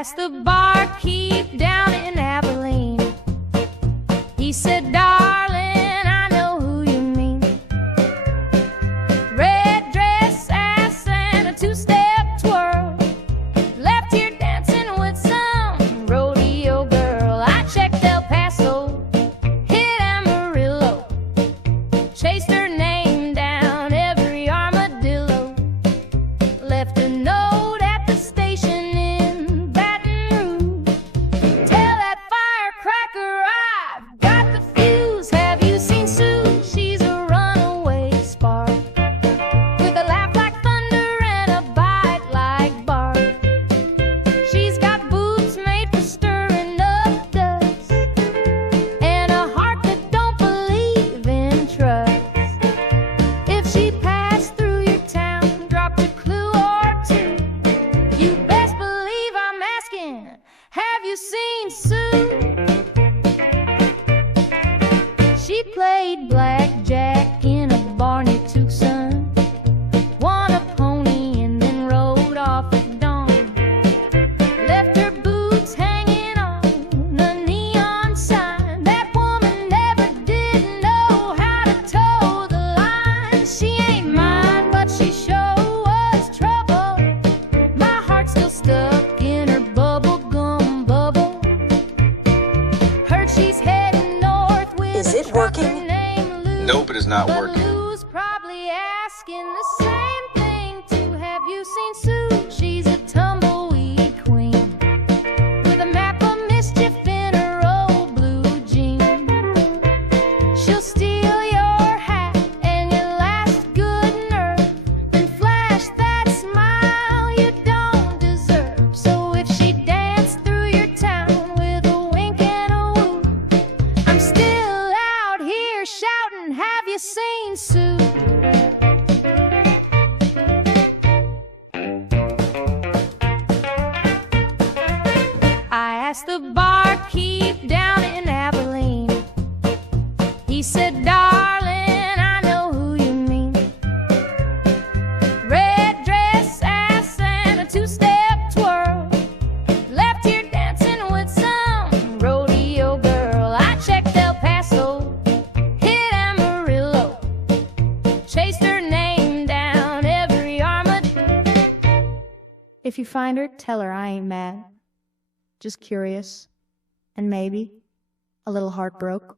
asked the barkeep down in Abilene. He said, darling, I know who you mean. Red dress, ass, and a two-step twirl. Left here dancing with some rodeo girl. I checked El Paso, hit Amarillo, chased her name down every armadillo. Left a note at the station in Baton Rouge. Tell that firecracker I've got the fuse. Have you seen Sue? She's a runaway spark, with a laugh like thunder and a bite like bark. She's got boots made for stirring up dust, and a heart that don't believe in trust. If she passed through your town, dropped a clue or two, you best believe I'm asking, have you seen Sue? She played blackjack in a Barney Tucson, won a pony and then rode off at dawn. Left her boots hanging on a neon sign. That woman never did know how to toe the line. She ain't mine, but she sure was trouble. My heart's still stuck in her bubblegum bubble. Heard she's heading north with Is a it trucker working? named Lou. Nope, it is not But working. Lou's probably asking the same thing too. Have you seen Sue? She's a tumbleweed queen, with a map of mischief in her old blue jeans. She'll steal your hat and your last good nerve, then flash that smile you don't deserve. So if she danced through your town with a wink and a woo, I'm still out here shouting, have you seen Sue? I asked the barkeep down in Abilene. He said, darling, I know who you mean. Red dress, ass, and a two-step twirl. Left here dancing with some rodeo girl. I checked El Paso, hit Amarillo, chased her name down every armadillo. If you find her, tell her I ain't mad, just curious, and maybe a little heartbroken.